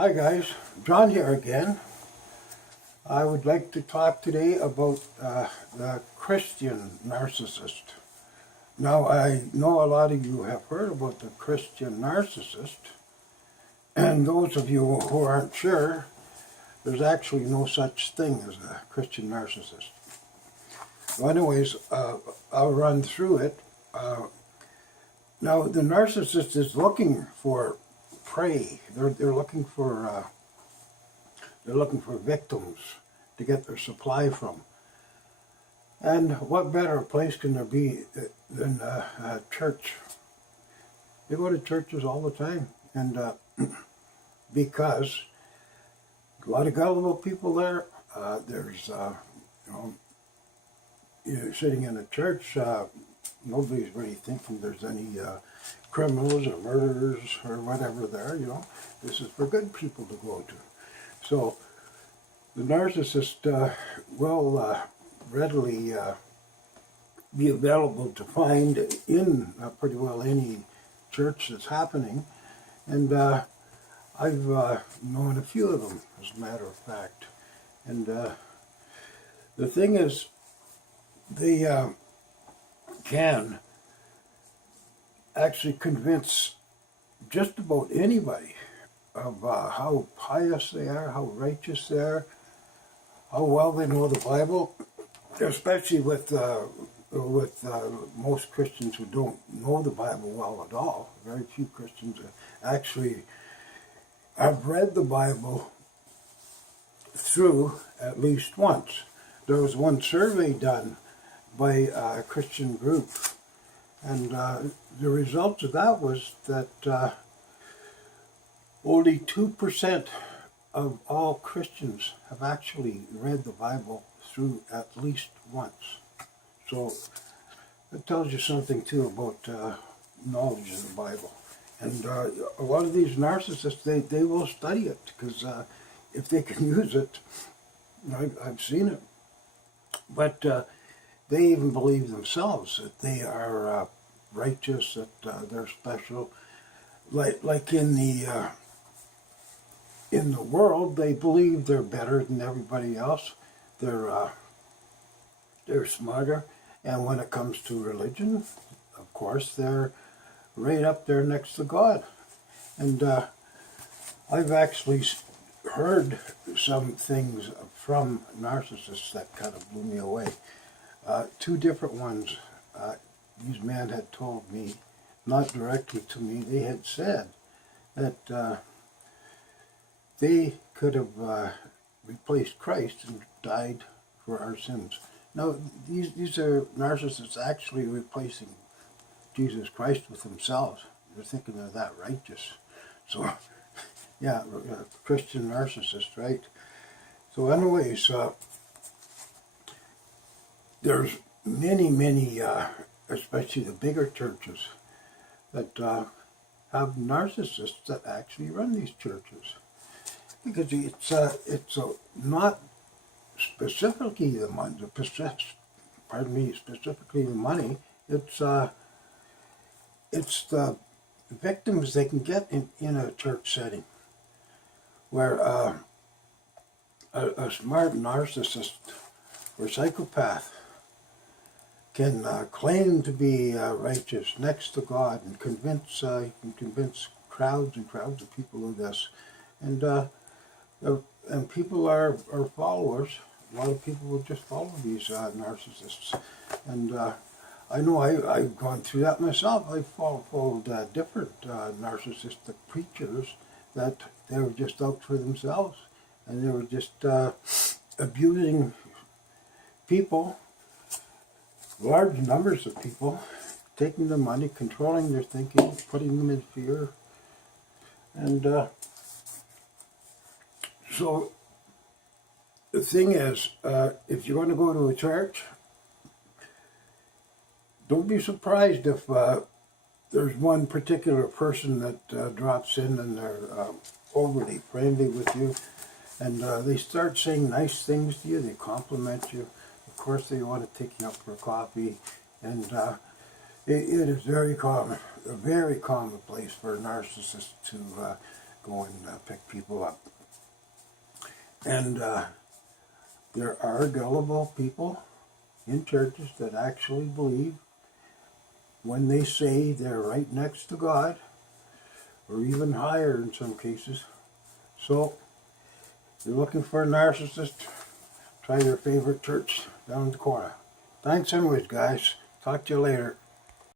Hi guys, John here again. I would like to talk today about the Christian narcissist. Now I know a lot of you have heard about the Christian narcissist, and those of you who aren't sure, there's actually no such thing as a Christian narcissist. So anyways, I'll run through it. Now the narcissist is looking for prey. They're looking for victims to get their supply from. And what better place can there be than a church? They go to churches all the time, and because a lot of gullible people there. There's you're sitting in a church. Nobody's really thinking there's any criminals or murderers or whatever there. This is for good people to go to. So the narcissist will readily be available to find in pretty well any church that's happening, and I've known a few of them, as a matter of fact. And the thing is, they can actually convince just about anybody of how pious they are, how righteous they are, how well they know the Bible, especially with most Christians who don't know the Bible well at all. Very few Christians actually have read the Bible through at least once. There was one survey done by a Christian group, and the result of that was that only 2% of all Christians have actually read the Bible through at least once. So it tells you something too about knowledge in the Bible. And a lot of these narcissists, they will study it, because if they can use it, I've seen it. But they even believe themselves that they are righteous, that they're special. Like in the world, they believe they're better than everybody else. They're smarter. And when it comes to religion, of course, they're right up there next to God. And I've actually heard some things from narcissists that kind of blew me away. Two different ones these men had told me, not directly to me. They had said that they could have replaced Christ and died for our sins. Now, these are narcissists actually replacing Jesus Christ with themselves. They're thinking they're that righteous. So, yeah, Christian narcissist, right? So anyways, there's many, especially the bigger churches, that have narcissists that actually run these churches. Because it's not specifically the money, specifically the money. It's the victims they can get in a church setting, where a smart narcissist or psychopath can claim to be righteous next to God and he can convince crowds and crowds of people of this, and people are followers. A lot of people will just follow these narcissists, and I know I've gone through that myself. I followed different narcissistic preachers that they were just out for themselves, and they were just abusing people, large numbers of people, taking their money, controlling their thinking, putting them in fear. And so the thing is, if you're going to go to a church, don't be surprised if there's one particular person that drops in and they're overly friendly with you, and they start saying nice things to you. They compliment you. Of course, they want to take you out for coffee, and it is very common, a very common place for a narcissist to go and pick people up. And there are gullible people in churches that actually believe when they say they're right next to God, or even higher in some cases. So, if you're looking for a narcissist, try your favorite church down the corner. Thanks anyways, guys. Talk to you later.